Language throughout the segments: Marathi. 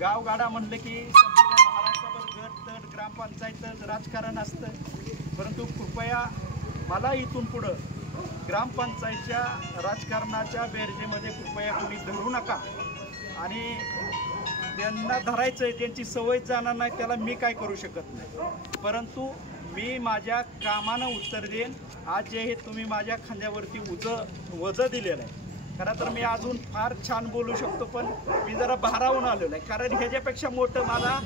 गावगाडा म्हणलं की संपूर्ण महाराष्ट्रावर गट तट ग्रामपंचायत राजकारण असतं, परंतु कृपया मला इथून पुढं ग्रामपंचायतच्या राजकारणाच्या बेरजेमध्ये कृपया कोणी धरू नका। आणि त्यांना धरायचं आहे, त्यांची सवय जाणार नाही, त्याला मी काय करू शकत नाही, परंतु मी माझ्या कामानं उत्तर देईन। आज जे हे तुम्ही माझ्या खांद्यावरती वजं दिलेलं आहे, खरं तर मी अजून फार छान बोलू शकतो, पण मी जरा भारावून आलेलो आहे, कारण ह्याच्यापेक्षा मोठं मला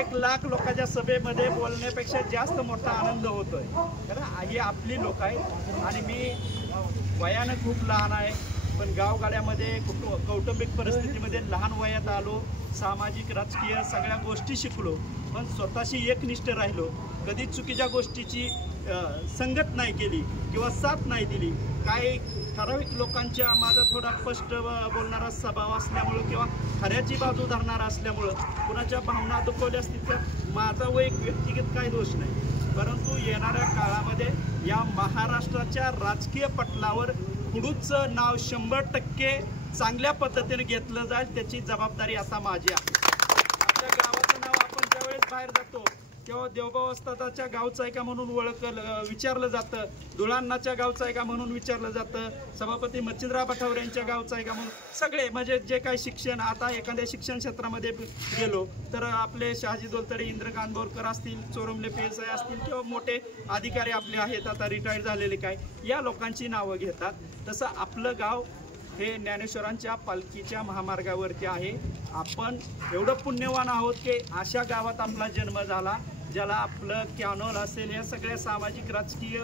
1 लाख लोकांच्या सभेमध्ये बोलण्यापेक्षा जास्त मोठा आनंद होतोय। कारण ही आपली लोक आहेत आणि मी वयानं खूप लहान आहे, पण गावगाड्यामध्ये कौटुंबिक परिस्थितीमध्ये लहान वयात आलो, सामाजिक राजकीय सगळ्या गोष्टी शिकलो, पण स्वतःशी एकनिष्ठ राहिलो, कधी चुकीच्या गोष्टीची संगत नाही केली किंवा साथ नाही दिली। काही ठराविक लोकांच्या माझा थोडा स्पष्ट बोलणारा स्वभाव असल्यामुळं किंवा खऱ्याची बाजू धरणारा असल्यामुळं कुणाच्या भावना दुखवल्या असतील, तर माझा व्यक्तिगत काही दोष नाही, परंतु येणाऱ्या काळामध्ये या महाराष्ट्राच्या राजकीय पटलावर कुडूचं नाव 100% चांगल्या पद्धतीने घेतलं जाईल, त्याची जबाबदारी आता माझी आहे। आपल्या गावाचं नाव आपण ज्यावेळेस बाहेर जातो तेव्हा देवबाव वस्तादाच्या गावचं आहे का म्हणून विचारलं जातं, धुळाण्णाच्या गावचं आहे का म्हणून विचारलं जातं, सभापती मच्छिंद्रराव बठावरे यांच्या गावचं आहे का म्हणून, सगळे म्हणजे जे काही शिक्षण, आता एखाद्या शिक्षण क्षेत्रामध्ये गेलो तर आपले शहाजी दोलतडे, इंद्रकांत बोरकर असतील, चोरमले पेसाई असतील किंवा मोठे अधिकारी आपले आहेत आता रिटायर झालेले काय, या लोकांची नावं घेतात। तसं आपलं गाव हे ज्ञानेश्वरांच्या पालखीच्या महामार्गावरती आहे। आपण एवढं पुण्यवान आहोत की अशा गावात आपला जन्म झाला, ज्याला आपलं कॅनॉल असेल, या सगळ्या सामाजिक राजकीय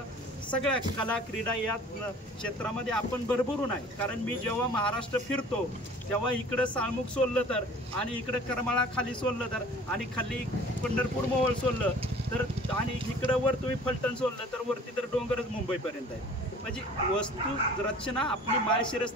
सगळ्या कला क्रीडा या क्षेत्रामध्ये आपण भरभरून आहे। कारण मी जेव्हा महाराष्ट्र फिरतो तेव्हा इकडं साळमुख सोडलं तर, आणि इकडं करमाळा खाली सोडलं तर, आणि खाली पंढरपूर मोहोळ सोडलं तर, आणि इकडं वर तुम्ही फलटण सोडलं तर वरती तर डोंगरच मुंबईपर्यंत आहे। म्हणजे वस्तू रचना आपली माळशिरस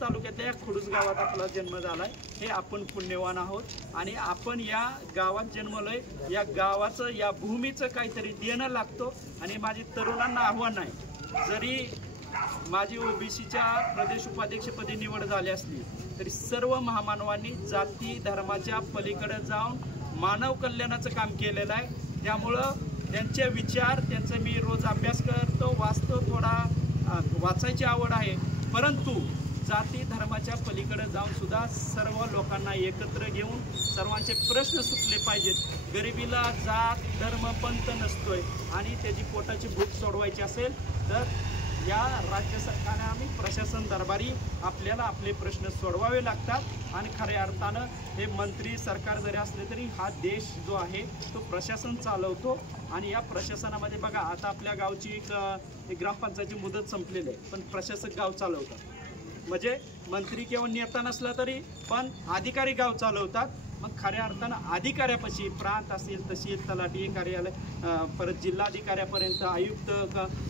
तालुक्यातल्या या खुडूस गावात आपला जन्म झालाय, हे आपण पुण्यवान आहोत आणि आपण या गावात जन्मलोय, या गावाचं या भूमीचं काहीतरी देणं लागतो। आणि माझी तरुणांना आव्हान आहे, जरी माझी ओबीसीच्या प्रदेश उपाध्यक्षपदी निवड झाली असली तरी सर्व महामानवांनी जाती धर्माच्या पलीकडे जाऊन मानव कल्याणाचं काम केलेलं आहे। त्यामुळं त्यांचे विचार, त्यांचा मी रोज अभ्यास करतो, वाचतो, थोडा वाचायची आवड आहे, परंतु जाती धर्माच्या पलीकडे जाऊन सुद्धा सर्व लोकांना एकत्र घेऊन सर्वांचे प्रश्न सुटले पाहिजेत। गरिबीला जात धर्म पंथ नसतोय, आणि त्याची पोटाची भूक सोडवायची असेल तर या राज्य सरकारने आम्ही प्रशासन दरबारी आपल्याला आपले प्रश्न सोडवावे लागतात। आणि खऱ्या अर्थानं हे मंत्री सरकार जरी असले तरी हा देश जो आहे तो प्रशासन चालवतो, आणि या प्रशासनामध्ये बघा आता आपल्या गावची एक ग्रामपंचायतीची मुदत संपलेली आहे, पण प्रशासक गाव चालवतात, म्हणजे मंत्री किंवा नेता नसला तरी पण अधिकारी गाव चालवतात। मग खऱ्या अर्थानं अधिकाऱ्यापाशी प्रांत असेल, तहसील, तलाठी कार्यालय, परत जिल्हाधिकाऱ्यापर्यंत, आयुक्त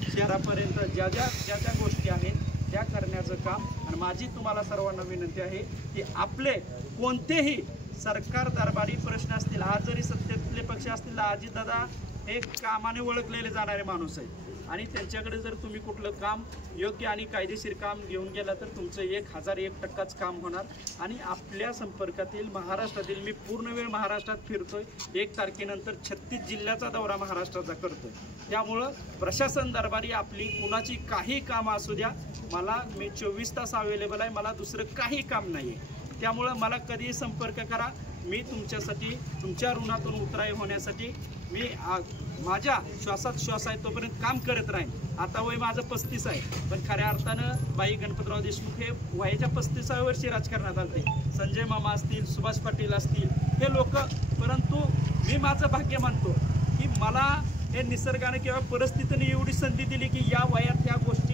शहरापर्यंत ज्या ज्या गोष्टी आहेत त्या करण्याचं काम। आणि माझी तुम्हाला सर्वांना विनंती आहे की आपले कोणतेही सरकार दरबारी प्रश्न असतील, आज जरी सत्तेतले पक्ष असतील, अजितदादा हे कामाने ओळखलेले जाणारे माणूस आहेत, आणि त्यांच्याकडे जर तुम्ही कुठलं काम योग्य आणि कायदेशीर काम घेऊन गेला तर तुमचं 1001% काम होणार। आणि आपल्या संपर्कातील महाराष्ट्रातील, मी पूर्ण वेळ महाराष्ट्रात फिरतोय, 1 तारखेनंतर 36 जिल्ह्याचा दौरा महाराष्ट्राचा करतोय, त्यामुळं प्रशासन दरबारी आपली कुणाची काही कामं असू द्या, मी 24 तास अवेलेबल आहे, मला दुसरं काही काम नाही आहे, त्यामुळं मला कधीही संपर्क करा। मी तुमच्यासाठी, तुमच्या ऋणातून उतराई होण्यासाठी मी माझ्या श्वासात श्वास आहे तोपर्यंत काम करत राहीन। आता वय माझं 35 आहे, पण खऱ्या अर्थानं बाई गणपतराव देशमुख हे वयाच्या 35व्या वर्षी राजकारणात आले, संजय मामा असतील, सुभाष पाटील असतील, हे लोक, परंतु मी माझं भाग्य मानतो की मला हे निसर्गाने किंवा परिस्थितीने एवढी संधी दिली की या वयात ह्या गोष्टी